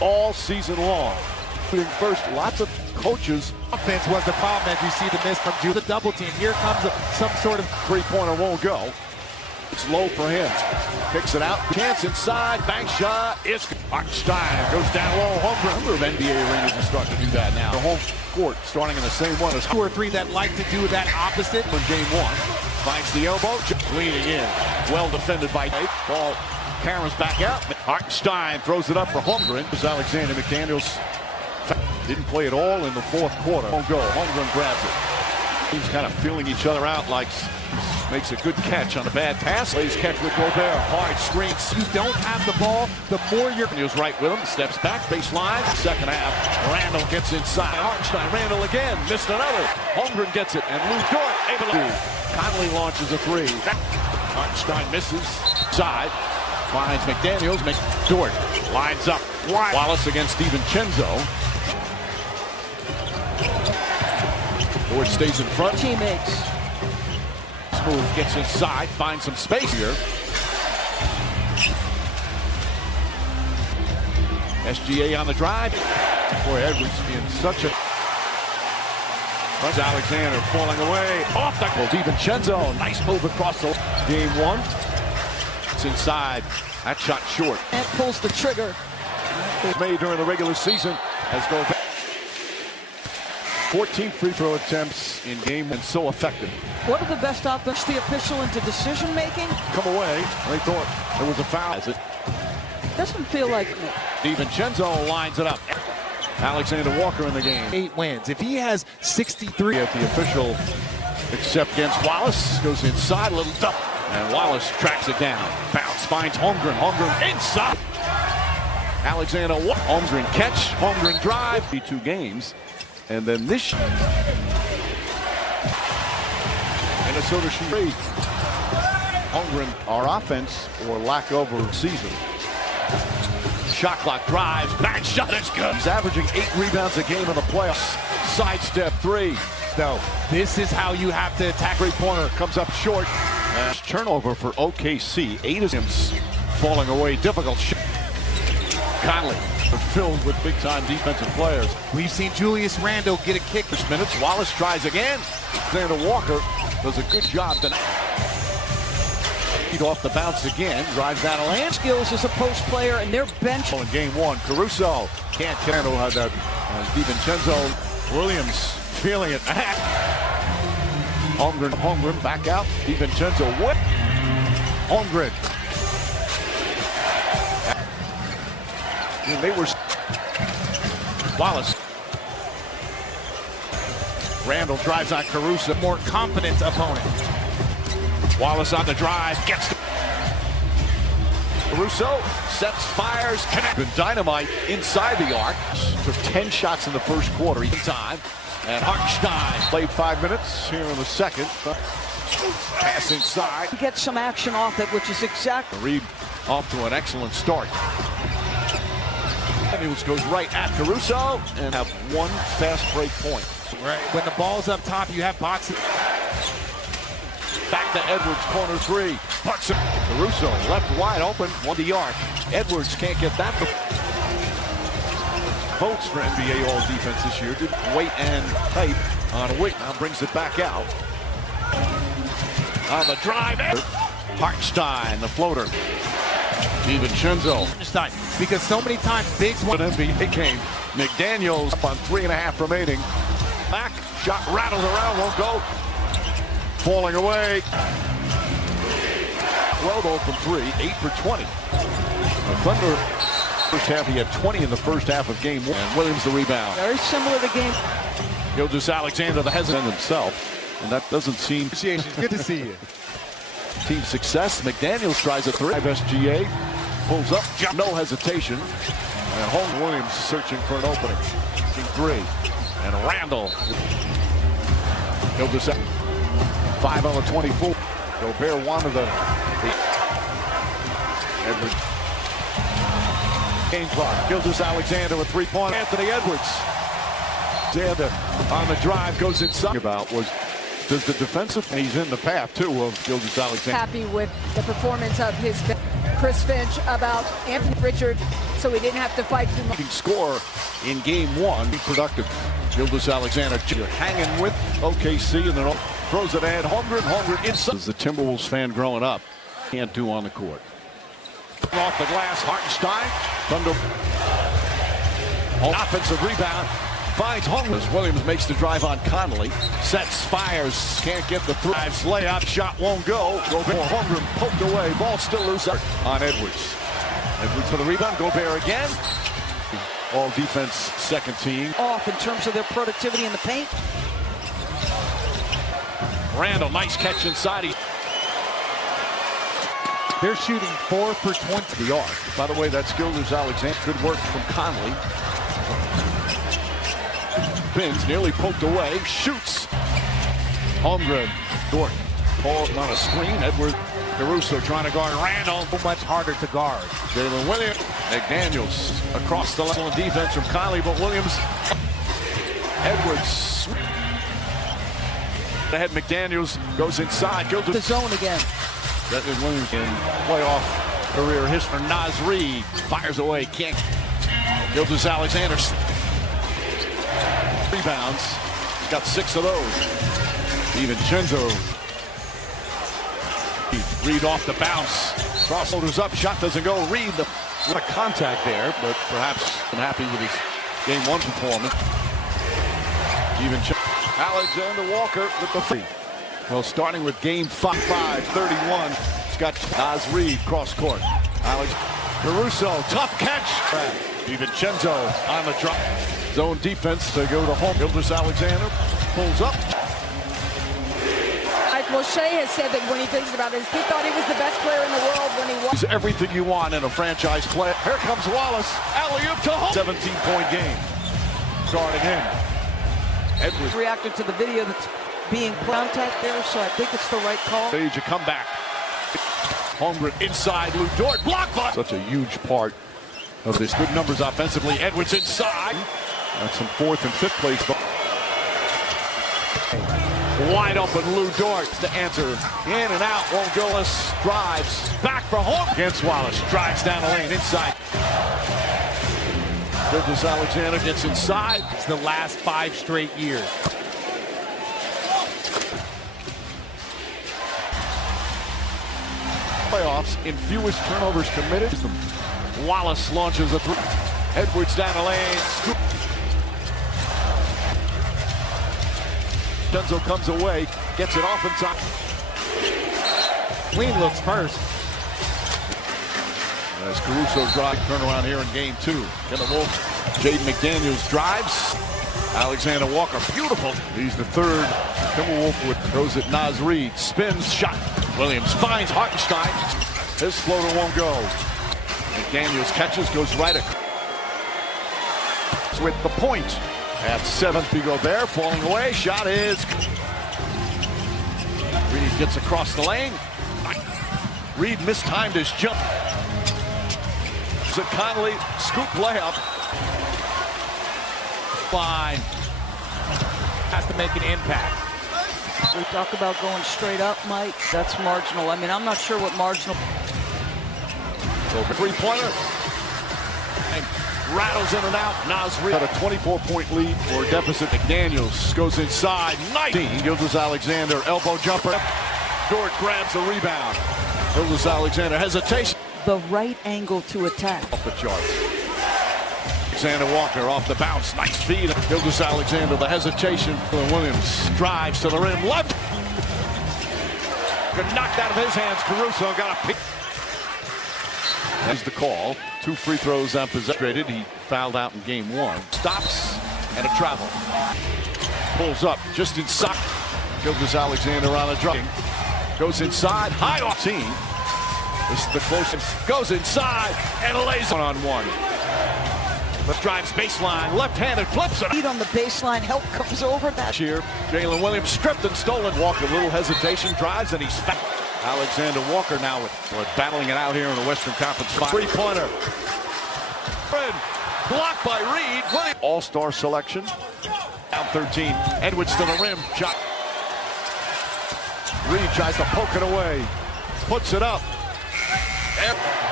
all season long. First, lots of coaches. Offense was the problem as you see the miss from Drew. The double team. Here comes some sort of three-pointer won't go. It's low for him. Kicks it out. Chance inside. Bank shot. It's Hartenstein goes down low. A number of NBA arenas are starting to do that now. The home court starting in the same one as 2 or 3 that like to do that opposite. For game 1. Finds the elbow. Leaning in. Well defended by Nate. Ball caroms back out. Hartenstein throws it up for Holmgren. Alexander McDaniels didn't play at all in the fourth quarter. Won't go. Holmgren grabs it. Teams kind of feeling each other out, like makes a good catch on a bad pass. Plays catch with Gobert. Hard screens. You don't have the ball, the more you're... He was right with him. Steps back. Baseline. Second half. Randall gets inside. Hartenstein. Randall again. Missed another. Holmgren gets it. And Lou Dort able to... Conley launches a 3. Hartenstein misses. Side. Finds McDaniels. Dort lines up. Wallace against DiVincenzo. Dort stays in front. Teammates. Smooth gets inside, finds some space here. SGA on the drive. Boy, Edwards in such a... Alexander falling away. Off the goal. DiVincenzo. Nice move across the... Game 1. It's inside. That shot short. And pulls the trigger. Made during the regular season as goal. 14 free throw attempts in game and so effective. What are the best offense? The official into decision making? Come away. They thought there was a foul. As it doesn't feel like it. DiVincenzo lines it up. Alexander Walker in the game. 8 wins. If he has 63 at the official, except against Wallace, goes inside a little dump, and Wallace tracks it down. Bounce finds Holmgren. Holmgren inside. Alexander Holmgren catch. Holmgren drive. 2 games. And then this Minnesota Street. Holmgren, our offense or lack of a season. Shot clock drives. Back shot. That's good. He's averaging 8 rebounds a game in the playoffs. Sidestep 3. No, this is how you have to attack. Three-pointer comes up short. Turnover for OKC. 8 of him falling away. Difficult shot. Conley filled with big-time defensive players. We've seen Julius Randle get a kick. First minutes. Wallace tries again. Alexander Walker does a good job tonight. Off the bounce again. Drives down a lane. Skills as a post player, and their bench. In game 1, Caruso can't handle how that. DiVincenzo. Williams feeling it. Holmgren back out. DiVincenzo whip. Holmgren. And they were. Wallace. Randall drives on Caruso. More confident opponent. Wallace on the drive. Gets the. Caruso sets, fires, connect. Been dynamite inside the arc. Took 10 shots in the first quarter. Even time. And Hartenstein played 5 minutes here in the second. Pass inside. Get some action off it, which is exactly. Reed off to an excellent start. Daniels goes right at Caruso and have 1 fast break point. Right. When the ball's up top, you have boxing. Back to Edwards, corner 3. Puts it. Caruso left wide open. 1 to the arc. Edwards can't get that. Votes for NBA All-Defense this year. Did weight and height on weight. Now brings it back out. On the drive. Hartenstein, the floater. DiVincenzo. Because so many times bigs want. An NBA game. McDaniels up on 3.5 remaining. Back. Shot rattles around. Won't go. Falling away. 12-0 from 3. 8 for 20. The Thunder. First half, he had 20 in the first half of game 1. And Williams the rebound. Very similar to game. Gilgeous Alexander, the hesitant himself. And that doesn't seem... Appreciation. Good to see you. Team success. McDaniels tries a 3. SGA pulls up. No hesitation. And Holmes Williams searching for an opening. 3. And Randall. Gilgeous 5 on the 24. Gobert wanted the Edwards. Game clock. Gilgeous Alexander with 3-point. Anthony Edwards. Xander on the drive goes inside. About was Does the defensive, and he's in the path too of Gilgeous-Alexander. Happy with the performance of his Chris Finch about Anthony Richard, so he didn't have to fight too much. Score in game one. Be productive. Gilgeous-Alexander hanging with OKC and then throws it at Holmgren inside. As the Timberwolves fan growing up, can't do on the court. Off the glass, Hartenstein. Thunder. Offensive rebound. Finds Holmgren. Williams makes the drive on Connolly. Sets, fires, can't get the drives. Layup, shot won't go. Gobert, Holmgren poked away. Ball still loose on Edwards. Edwards for the rebound. Gobert again. All defense, second team. Off in terms of their productivity in the paint. Randall, nice catch inside. They're shooting 4 for 20. The arc. By the way, that's Gilgeous-Alexander. Good work from Conley. Spins, nearly poked away. Shoots. Holmgren. Dort. Paul on a screen. Edward Caruso trying to guard Randall. So much harder to guard. Jalen Williams. McDaniels across the level of defense from Conley, but Williams. Edwards. Ahead, McDaniels goes inside. Goes to The zone again. That is Williams in playoff career history. Naz Reid fires away. Can't. Gilgeous-Alexander rebounds. He's got 6 of those. DiVincenzo. Reid off the bounce. Cross shoulders up. Shot doesn't go. Reid, a lot of contact there, but perhaps unhappy with his game 1 performance. DiVincenzo. Alexander Walker with the free. Well, starting with game 5-31. He's got Naz Reid cross court. Alex Caruso, tough catch. DiVincenzo on the drop. Zone defense to go to home. Gilgeous-Alexander pulls up. Moshe has said that when he thinks about it, he thought he was the best player in the world when he won. He's everything you want in a franchise play. Here comes Wallace. Alley-oop to home. 17-point game. Guarding him. Edwards Reacted to the video that's being contact there, so I think it's the right call. Stage a comeback. Holmgren inside. Lou Dort block by. Such a huge part of this. Good numbers offensively. Edwards inside. That's some 4th and 5th place. Wide open Lou Dort to answer. In and out. Won't go. Drives back for home. Against Wallace. Drives down the lane inside. Gilgeous-Alexander gets inside. It's the last 5 straight years. Playoffs in fewest turnovers committed. Wallace launches a 3. Edwards down the lane. Scoop. Denzel comes away, gets it off in time. Clean looks first. As Caruso drive, turn around here in game 2. Get the Wolves. Jaden McDaniels drives. Alexander Walker, beautiful. He's the 3rd Timberwolf with throws at Naz Reid. Spins, shot. Williams finds Hartenstein. His floater won't go. McDaniels catches, goes right with the point. At 7th, Gobert falling away. Shot is. Reid gets across the lane. Reid mistimed his jump. So Conley scoop layup. Line. Has to make an impact. We talk about going straight up, Mike. That's marginal. I mean, I'm not sure what marginal. Over 3-pointer. Rattles in and out. Naz Reid had a 24-point lead or deficit. McDaniels goes inside. Nice. Gilgeous-Alexander elbow jumper. Dort grabs the rebound. Gilgeous-Alexander hesitation. The right angle to attack. Off the charts. Alexander Walker off the bounce. Nice feed. Gilgeous-Alexander, the hesitation. Williams drives to the rim. Left. Knocked out of his hands. Caruso got a pick. There's the call. 2 free throws on possession. He fouled out in game 1. Stops and a travel. Pulls up just inside. Gilgeous-Alexander on a drop. Goes inside. High off team. This is the closest. Goes inside and lays one-on-1. Left drives baseline. Left-handed flips it. Lead on the baseline. Help comes over that. Here, Jalen Williams stripped and stolen. Walker, a little hesitation, drives, and he's back. Alexander Walker now with battling it out here in the Western Conference. 3-pointer. Blocked by Reid. All-star selection. Down 13. Edwards to the rim. Shot. Reed tries to poke it away. Puts it up.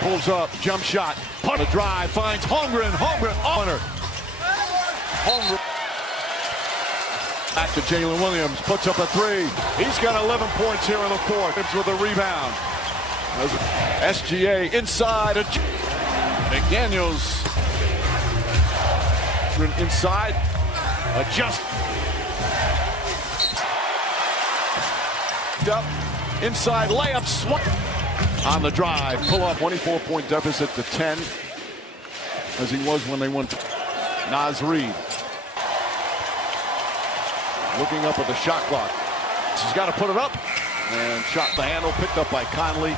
Pulls up. Jump shot. Punt a drive. Finds Holmgren. Holmgren. Honor. Holmgren. Back to Jalen Williams. Puts up a three. He's got 11 points here in the fourth. It's with a rebound. SGA inside. McDaniels. Inside. Adjust. Up. Inside layups. On the drive. Pull up. 24-point deficit to 10. As he was when they went. Naz Reid. Looking up at the shot clock. He's got to put it up. And shot the handle. Picked up by Conley.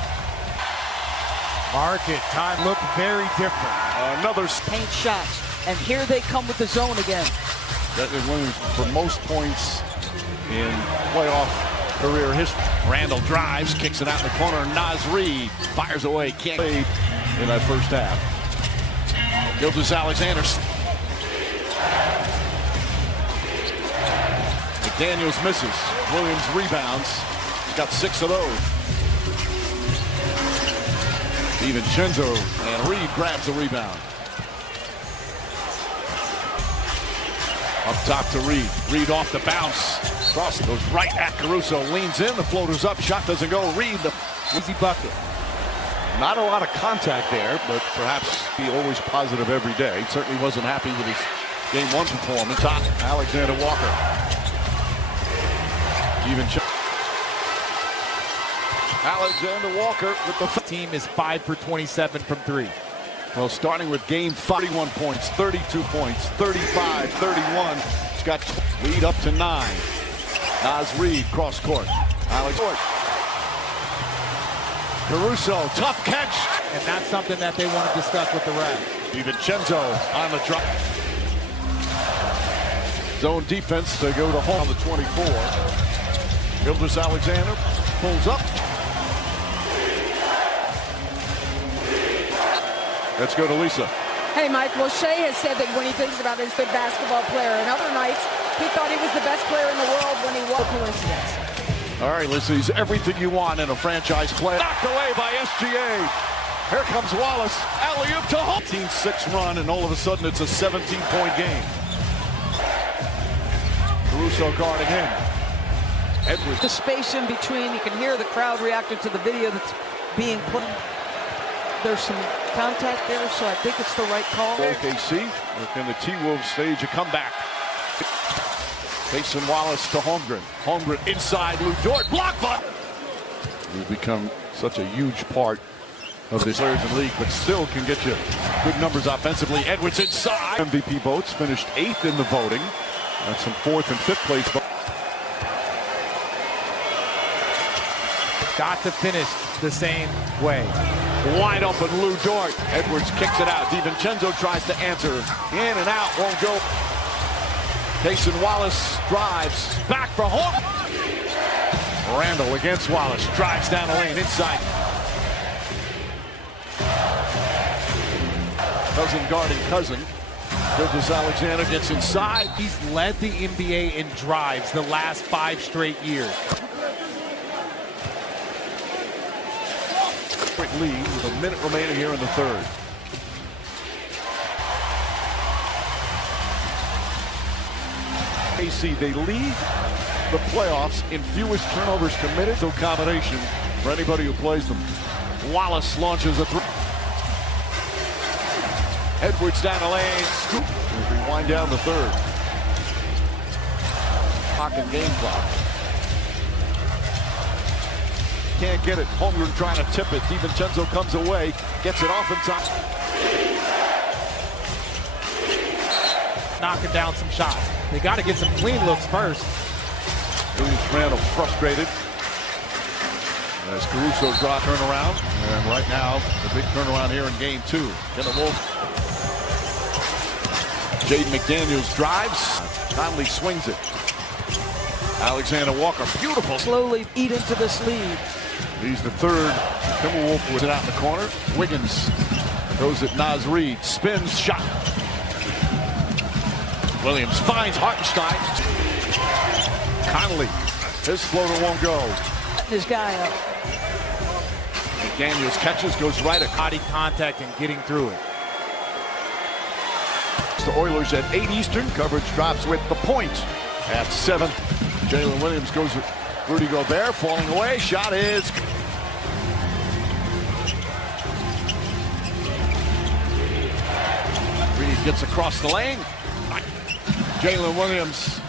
Market time looked very different. Another paint shots. And here they come with the zone again. Jalen Williams for most points in playoff career history. Randall drives, kicks it out in the corner. Naz Reid fires away. Can't play in that first half. Gilgeous-Alexander. McDaniels misses. Williams rebounds. He's got 6 of those. DiVincenzo and Reed grabs the rebound. Up top to Reed. Reed off the bounce. Cross goes right at Caruso. Leans in. The floater's up. Shot doesn't go. Reed the easy bucket. Not a lot of contact there, but perhaps he always positive every day. He certainly wasn't happy with his game 1 performance. Top Alexander Walker. Alexander Walker with the team is 5 for 27 from 3. Well, starting with game 41 points, 32 points, 35, 31. He's got lead up to 9. Naz Reid cross court. Alex Caruso, tough catch. And that's something that they want to discuss with the refs. DiVincenzo on the drop. Zone defense to go to home on the 24. Gilgeous-Alexander pulls up. Let's go to Lisa. Hey, Mike. Well, Shea has said that when he thinks about his good basketball player, and other nights he thought he was the best player in the world when he was. Coincidence. All right, Lisa, he's everything you want in a franchise play. Knocked away by SGA. Here comes Wallace. Alley-oop to home. 18-6 run, and all of a sudden it's a 17-point game. Caruso guarding him. Edwards. The space in between, you can hear the crowd reacting to the video that's being put. There's some contact there, so I think it's the right call. OKC, can the T-Wolves stage a comeback? Mason Wallace to Holmgren. Holmgren inside, Lou Dort, block button. He's become such a huge part of this players in the league, but still can get you good numbers offensively. Edwards inside. MVP votes finished 8th in the voting. That's some 4th and 5th place. Got to finish the same way. Wide open Lou Dort. Edwards kicks it out. DiVincenzo tries to answer. In and out, won't go. Mason Wallace drives back for home. Randall against Wallace. Drives down the lane inside. Cousin guarding Cousin. Gilgeous-Alexander gets inside. He's led the NBA in drives the last 5 straight years. Lead with a minute remaining here in the third. AC, they lead the playoffs in fewest turnovers committed. So combination for anybody who plays them. Wallace launches a 3. Edwards down the lane. Scoop. As we wind down the third. Clock and game clock. Can't get it. Holmgren trying to tip it. DiVincenzo comes away. Gets it off in time. Knocking down some shots. They got to get some clean looks first. Julius Randle frustrated. As Caruso draw turnaround. And right now, the big turnaround here in game 2. Can the Wolves. Jaden McDaniels drives. Conley swings it. Alexander Walker, beautiful. Slowly eat into this lead. He's the third. Timberwolves was it out in the corner. Wiggins throws it. Naz Reid spins, shot. Williams finds Hartenstein. Conley, his floater won't go. cutting his guy up. McDaniels catches, goes right at Body contact and getting through it. the Oilers at 8 Eastern. Coverage drops with the point at 7. Jalen Williams goes with Rudy Gobert, falling away. Shot is Reed gets across the lane. Jalen Williams.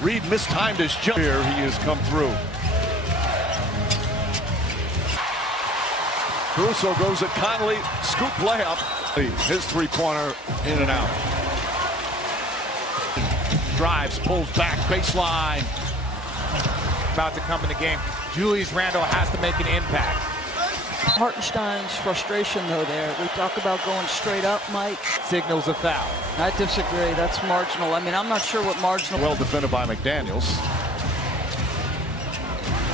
Reed mistimed his jump. Here he has come through. Caruso goes at Conley. Scoop layup. His three-pointer in and out. Drives, pulls back, baseline. About to come in the game. Julius Randle has to make an impact. Hartenstein's frustration, though, there. We talk about going straight up, Mike. Signals a foul. I disagree. That's marginal. I mean, I'm not sure what marginal. Well defended by McDaniels.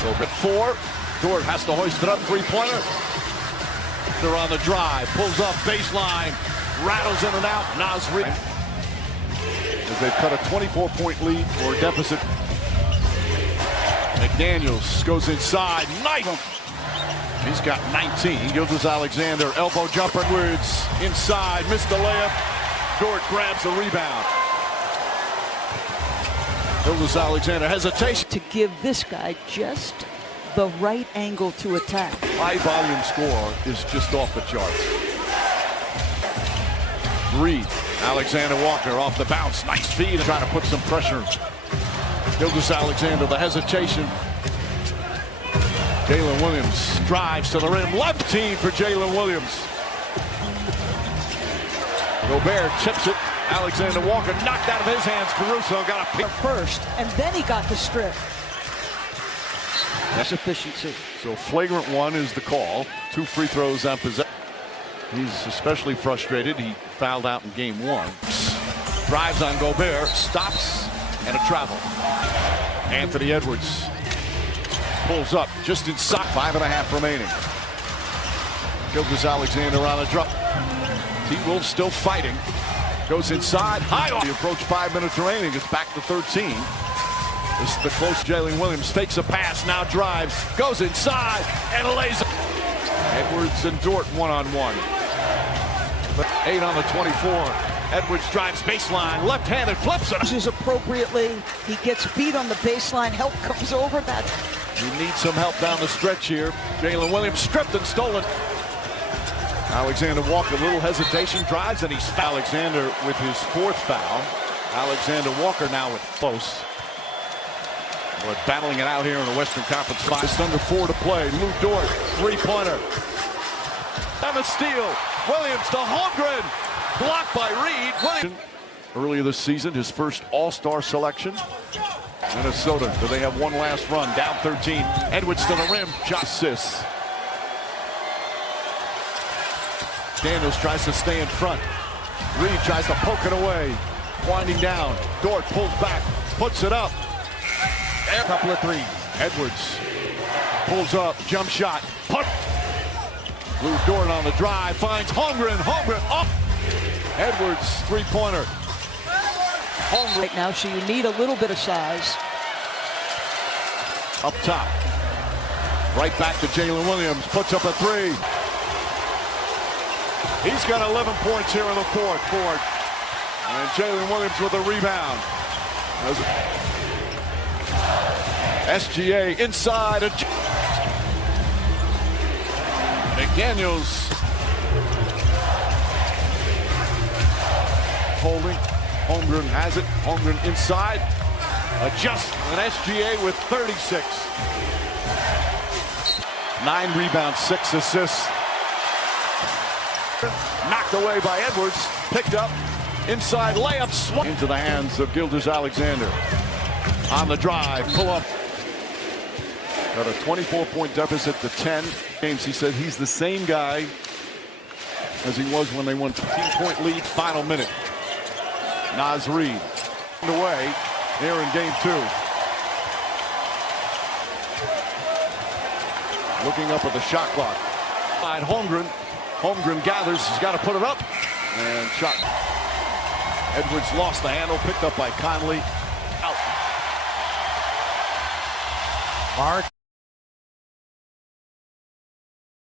So at 4. Dort has to hoist it up. Three-pointer. They're on the drive. Pulls up baseline. Rattles in and out. Naz Reid. As they've cut a 24-point lead or deficit. McDaniels goes inside. Knife him. He's got 19. Gilgeous-Alexander, elbow jumper. Edwards inside, missed the layup. Dort grabs the rebound. Gilgeous-Alexander hesitation. To give this guy just the right angle to attack. High volume score is just off the charts. Reed, Alexander Walker off the bounce. Nice feed. Trying to put some pressure. Gilgeous-Alexander, the hesitation. Jalen Williams drives to the rim. Left team for Jalen Williams. Gobert chips it. Alexander Walker knocked out of his hands. Caruso got a pick First, and then he got the strip. That's efficiency. So flagrant 1 is the call. 2 free throws on possession. He's especially frustrated. He fouled out in game 1. Drives on Gobert. Stops and a travel. Anthony Edwards. Pulls up just inside. 5.5 remaining. Gilgeous-Alexander on a drop. T-Wolves still fighting. Goes inside. High off. He approached 5 minutes remaining. It's back to 13. This is the close. Jalen Williams fakes a pass. Now drives. Goes inside and lays it. Edwards and Dort one-on-one. 8 on the 24. Edwards drives baseline. Left-handed flips it. Uses appropriately. He gets beat on the baseline. Help comes over that. He needs some help down the stretch here. Jalen Williams stripped and stolen. Alexander Walker, a little hesitation, drives, and he's fouled. Alexander with his 4th foul. Alexander Walker now with close. But battling it out here in the Western Conference Finals. Just under 4 to play. Lou Dort, three-pointer. And a steal. Williams to Holmgren. Blocked by Reed. Williams. Earlier this season, his first All-Star selection. Minnesota, do they have one last run? Down 13. Edwards to the rim. Shot assists. Daniels tries to stay in front. Reed tries to poke it away. Winding down. Dort pulls back. Puts it up. A couple of threes. Edwards pulls up. Jump shot. Put. Lou Dort on the drive. Finds Holmgren. Holmgren up. Edwards three-pointer. Right now, so you need a little bit of size. Up top. Right back to Jalen Williams. Puts up a 3. He's got 11 points here in the fourth. And Jalen Williams with a rebound. SGA inside. McDaniels holding. Holmgren has it. Holmgren inside. Adjust. And SGA with 36. 9 rebounds, 6 assists. Knocked away by Edwards. Picked up. Inside layup. Swung into the hands of Gilgeous-Alexander. On the drive. Pull up. Got a 24-point deficit to 10. Games, he said he's the same guy as he was when they won 15-point lead. Final minute. Naz Reid away here in game 2. Looking up at the shot clock. Holmgren. Holmgren gathers. He's got to put it up. And shot. Edwards lost the handle. Picked up by Conley. Out. Mark